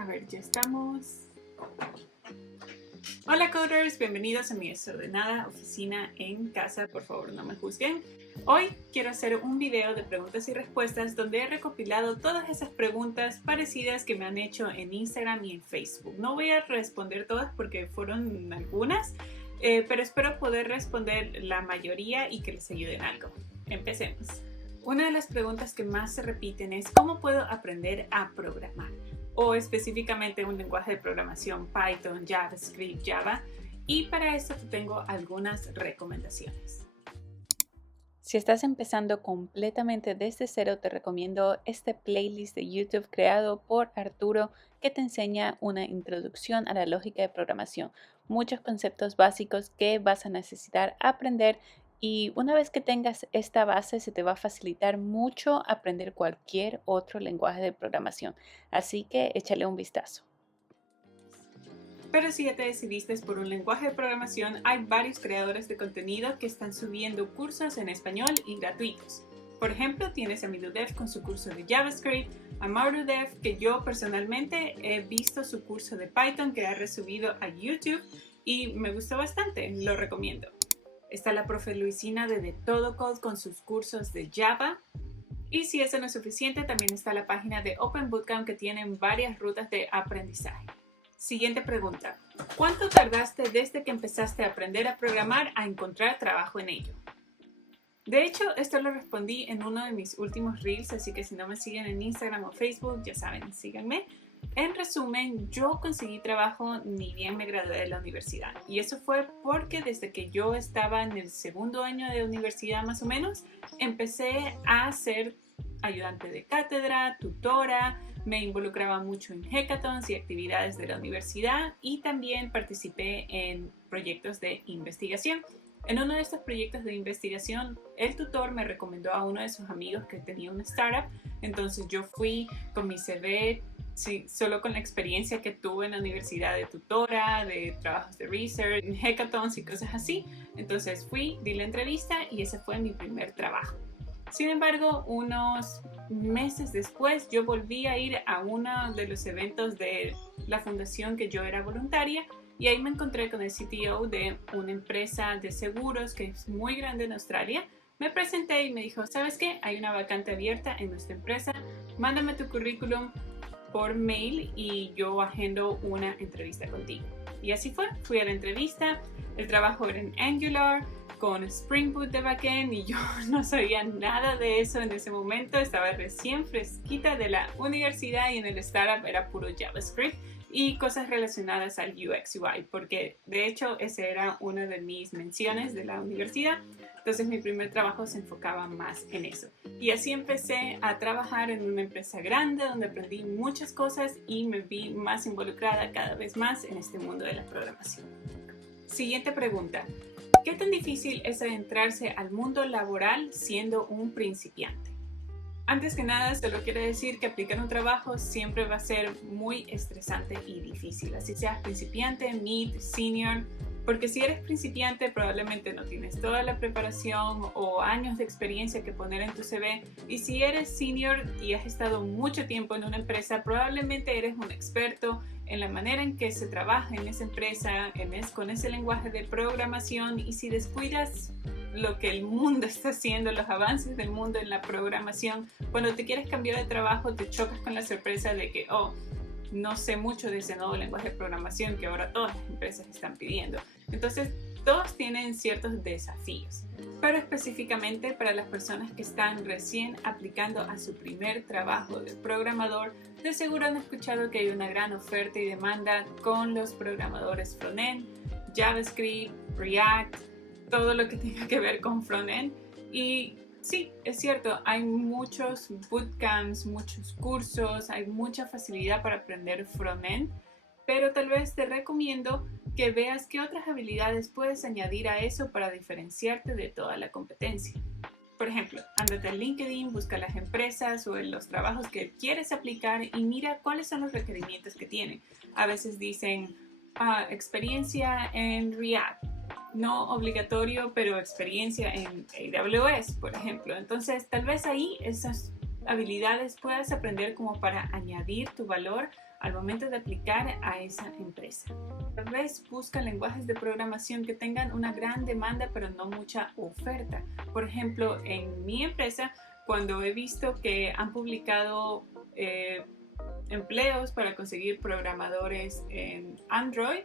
A ver, ya estamos. Hola coders, bienvenidos a mi desordenada oficina en casa, por favor no me juzguen. Hoy quiero hacer un video de preguntas y respuestas donde he recopilado todas esas preguntas parecidas que me han hecho en Instagram y en Facebook. No voy a responder todas porque fueron algunas, pero espero poder responder la mayoría y que les ayude en algo. Empecemos. Una de las preguntas que más se repiten es ¿cómo puedo aprender a programar? O específicamente un lenguaje de programación Python, JavaScript, Java, y para esto te tengo algunas recomendaciones. Si estás empezando completamente desde cero, te recomiendo este playlist de YouTube creado por Arturo que te enseña una introducción a la lógica de programación, muchos conceptos básicos que vas a necesitar aprender. Y una vez que tengas esta base, se te va a facilitar mucho aprender cualquier otro lenguaje de programación. Así que échale un vistazo. Pero si ya te decidiste por un lenguaje de programación, hay varios creadores de contenido que están subiendo cursos en español y gratuitos. Por ejemplo, tienes a MiduDev con su curso de JavaScript, a MauruDev, que yo personalmente he visto su curso de Python que ha resubido a YouTube y me gustó bastante, lo recomiendo. Está la profe Luisina de Todo Code con sus cursos de Java. Y si eso no es suficiente, también está la página de Open Bootcamp que tienen varias rutas de aprendizaje. Siguiente pregunta. ¿Cuánto tardaste desde que empezaste a aprender a programar a encontrar trabajo en ello? De hecho, esto lo respondí en uno de mis últimos reels, así que si no me siguen en Instagram o Facebook, ya saben, síganme. En resumen, yo conseguí trabajo ni bien me gradué de la universidad. Y eso fue porque desde que yo estaba en el segundo año de universidad más o menos, empecé a ser ayudante de cátedra, tutora, me involucraba mucho en hackathons y actividades de la universidad y también participé en proyectos de investigación. En uno de estos proyectos de investigación, el tutor me recomendó a uno de sus amigos que tenía una startup, entonces yo fui con mi CV, sí, solo con la experiencia que tuve en la universidad de tutora, de trabajos de research, en hackathons y cosas así. Entonces fui, di la entrevista y ese fue mi primer trabajo. Sin embargo, unos meses después yo volví a ir a uno de los eventos de la fundación que yo era voluntaria y ahí me encontré con el CTO de una empresa de seguros que es muy grande en Australia. Me presenté y me dijo, ¿sabes qué? Hay una vacante abierta en nuestra empresa, mándame tu currículum por mail y yo agendo una entrevista contigo. Y así fue, fui a la entrevista, el trabajo era en Angular, con Spring Boot de backend y yo no sabía nada de eso en ese momento, estaba recién fresquita de la universidad y en el startup era puro JavaScript y cosas relacionadas al UX UI, porque de hecho ese era una de mis menciones de la universidad, entonces mi primer trabajo se enfocaba más en eso. Y así empecé a trabajar en una empresa grande donde aprendí muchas cosas y me vi más involucrada cada vez más en este mundo de la programación. Siguiente pregunta. ¿Qué tan difícil es adentrarse al mundo laboral siendo un principiante? Antes que nada, solo quiero decir que aplicar un trabajo siempre va a ser muy estresante y difícil, así seas principiante, mid, senior, porque si eres principiante probablemente no tienes toda la preparación o años de experiencia que poner en tu CV, y si eres senior y has estado mucho tiempo en una empresa, probablemente eres un experto en la manera en que se trabaja en esa empresa, con ese lenguaje de programación, y si descuidas lo que el mundo está haciendo, los avances del mundo en la programación, cuando te quieres cambiar de trabajo te chocas con la sorpresa de que, no sé mucho de ese nuevo lenguaje de programación que ahora todas las empresas están pidiendo. Entonces, todos tienen ciertos desafíos, pero específicamente para las personas que están recién aplicando a su primer trabajo de programador, de seguro han escuchado que hay una gran oferta y demanda con los programadores frontend, JavaScript, React, todo lo que tenga que ver con frontend. Y sí, es cierto, hay muchos bootcamps, muchos cursos, hay mucha facilidad para aprender frontend, pero tal vez te recomiendo que veas qué otras habilidades puedes añadir a eso para diferenciarte de toda la competencia. Por ejemplo, ándate a LinkedIn, busca las empresas o los trabajos que quieres aplicar y mira cuáles son los requerimientos que tienen. A veces dicen experiencia en React, no obligatorio, pero experiencia en AWS, por ejemplo. Entonces, tal vez ahí esas habilidades puedas aprender como para añadir tu valor al momento de aplicar a esa empresa. Tal vez busca lenguajes de programación que tengan una gran demanda pero no mucha oferta. Por ejemplo, en mi empresa, cuando he visto que han publicado empleos para conseguir programadores en Android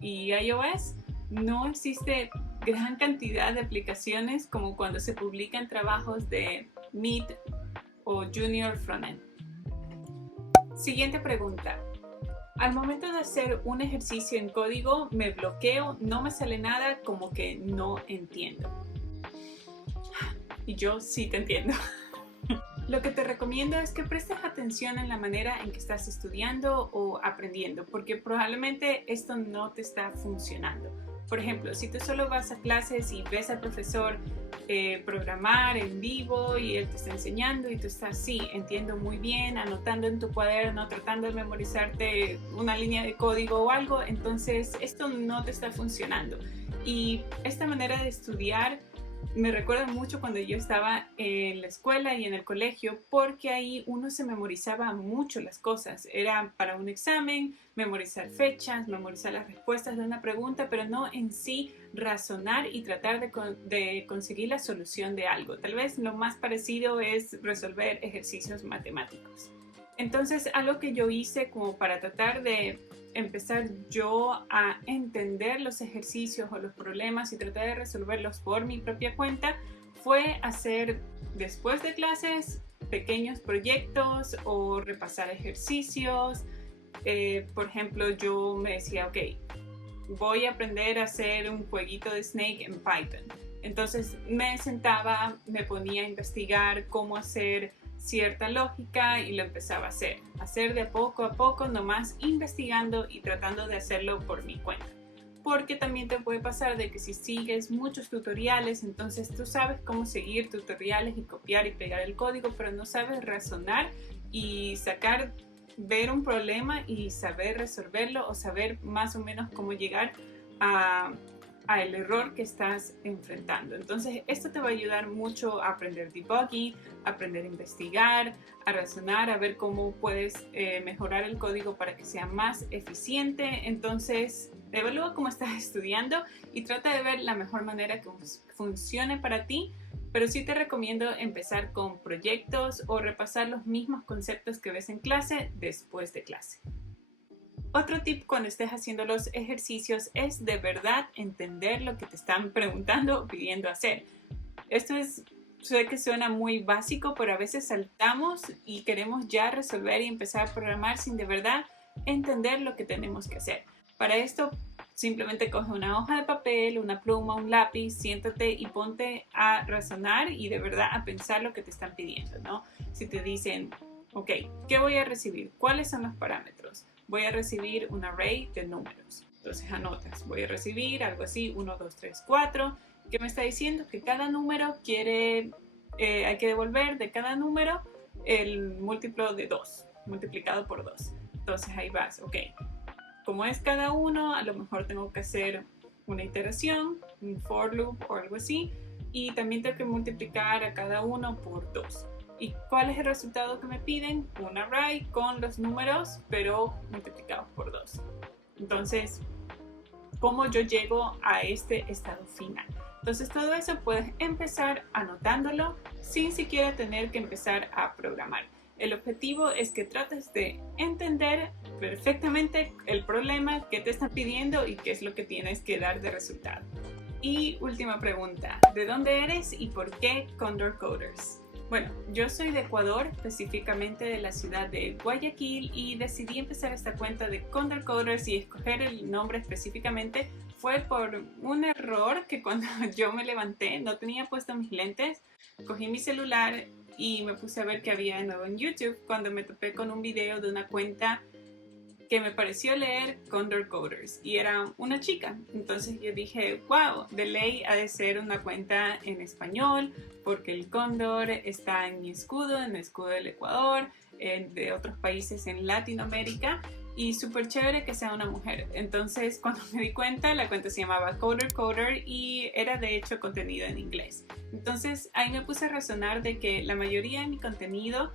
y iOS, no existe gran cantidad de aplicaciones como cuando se publican trabajos de Mid o Junior Frontend. Siguiente pregunta. Al momento de hacer un ejercicio en código me bloqueo, no me sale nada, como que no entiendo. Y yo sí te entiendo. Lo que te recomiendo es que prestes atención en la manera en que estás estudiando o aprendiendo, porque probablemente esto no te está funcionando. Por ejemplo, si tú solo vas a clases y ves al profesor programar en vivo y él te está enseñando y tú estás así, entiendo muy bien, anotando en tu cuaderno, tratando de memorizarte una línea de código o algo, entonces esto no te está funcionando. Y esta manera de estudiar me recuerda mucho cuando yo estaba en la escuela y en el colegio, porque ahí uno se memorizaba mucho las cosas. Era para un examen, memorizar fechas, memorizar las respuestas de una pregunta, pero no en sí razonar y tratar de conseguir la solución de algo. Tal vez lo más parecido es resolver ejercicios matemáticos. Entonces, algo que yo hice como para tratar de empezar yo a entender los ejercicios o los problemas y tratar de resolverlos por mi propia cuenta fue hacer después de clases pequeños proyectos o repasar ejercicios. Por ejemplo, yo me decía, ok, voy a aprender a hacer un jueguito de Snake en Python. Entonces me sentaba, me ponía a investigar cómo hacer cierta lógica y lo empezaba a hacer de poco a poco, nomás investigando y tratando de hacerlo por mi cuenta. Porque también te puede pasar de que si sigues muchos tutoriales, entonces tú sabes cómo seguir tutoriales y copiar y pegar el código, pero no sabes razonar y ver un problema y saber resolverlo o saber más o menos cómo llegar al error que estás enfrentando. Entonces esto te va a ayudar mucho a aprender debugging, a aprender a investigar, a razonar, a ver cómo puedes mejorar el código para que sea más eficiente. Entonces evalúa cómo estás estudiando y trata de ver la mejor manera que funcione para ti, pero sí te recomiendo empezar con proyectos o repasar los mismos conceptos que ves en clase después de clase. Otro tip cuando estés haciendo los ejercicios es de verdad entender lo que te están preguntando o pidiendo hacer. Sé que suena muy básico, pero a veces saltamos y queremos ya resolver y empezar a programar sin de verdad entender lo que tenemos que hacer. Para esto, simplemente coge una hoja de papel, una pluma, un lápiz, siéntate y ponte a razonar y de verdad a pensar lo que te están pidiendo, ¿no? Si te dicen, ok, ¿qué voy a recibir? ¿Cuáles son los parámetros? Voy a recibir un array de números. Entonces anotas, voy a recibir algo así, 1, 2, 3, 4. ¿Qué me está diciendo? Que cada número hay que devolver de cada número el múltiplo de 2, multiplicado por 2. Entonces ahí vas, ok. Como es cada uno, a lo mejor tengo que hacer una iteración, un for loop o algo así. Y también tengo que multiplicar a cada uno por 2. ¿Y cuál es el resultado que me piden? Un array con los números, pero multiplicados por 2. Entonces, ¿cómo yo llego a este estado final? Entonces, todo eso puedes empezar anotándolo sin siquiera tener que empezar a programar. El objetivo es que trates de entender perfectamente el problema que te están pidiendo y qué es lo que tienes que dar de resultado. Y última pregunta, ¿de dónde eres y por qué Condor Coders? Bueno, yo soy de Ecuador, específicamente de la ciudad de Guayaquil, y decidí empezar esta cuenta de Condor Coders y escoger el nombre específicamente fue por un error que cuando yo me levanté no tenía puesto mis lentes, cogí mi celular y me puse a ver qué había de nuevo en YouTube cuando me topé con un video de una cuenta que me pareció leer Condor Coders y era una chica. Entonces yo dije, wow, de ley ha de ser una cuenta en español porque el cóndor está en mi escudo, en el escudo del Ecuador, de otros países en Latinoamérica y súper chévere que sea una mujer. Entonces cuando me di cuenta, la cuenta se llamaba Coder Coder y era de hecho contenido en inglés. Entonces ahí me puse a razonar de que la mayoría de mi contenido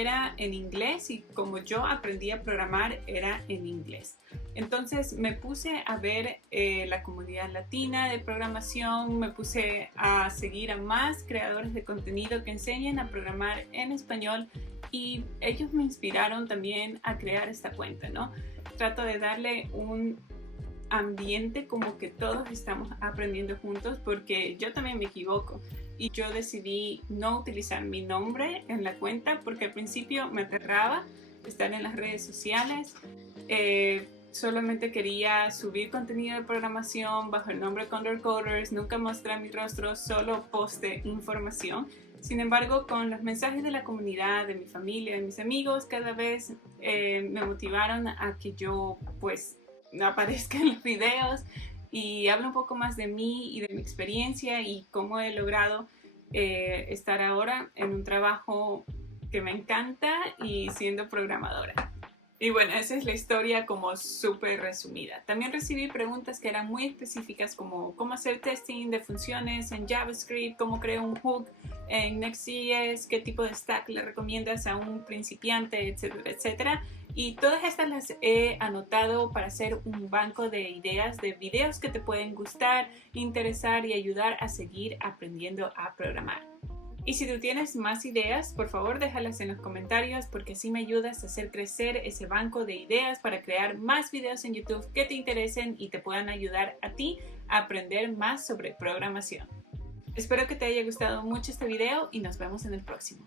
era en inglés y como yo aprendí a programar era en inglés. Entonces me puse a ver la comunidad latina de programación, me puse a seguir a más creadores de contenido que enseñan a programar en español y ellos me inspiraron también a crear esta cuenta, ¿no? Trato de darle un ambiente como que todos estamos aprendiendo juntos porque yo también me equivoco y yo decidí no utilizar mi nombre en la cuenta porque al principio me aterraba estar en las redes sociales. Solamente quería subir contenido de programación bajo el nombre Condor Coders, nunca mostrar mi rostro, solo poste información. Sin embargo, con los mensajes de la comunidad, de mi familia, de mis amigos, cada vez me motivaron a que yo pues aparezca en los videos y hable un poco más de mí y de mi experiencia y cómo he logrado estar ahora en un trabajo que me encanta y siendo programadora. Y bueno, esa es la historia como súper resumida. También recibí preguntas que eran muy específicas como cómo hacer testing de funciones en JavaScript, cómo creo un hook en Next.js, qué tipo de stack le recomiendas a un principiante, etcétera, etcétera. Y todas estas las he anotado para hacer un banco de ideas de videos que te pueden gustar, interesar y ayudar a seguir aprendiendo a programar. Y si tú tienes más ideas, por favor déjalas en los comentarios porque así me ayudas a hacer crecer ese banco de ideas para crear más videos en YouTube que te interesen y te puedan ayudar a ti a aprender más sobre programación. Espero que te haya gustado mucho este video y nos vemos en el próximo.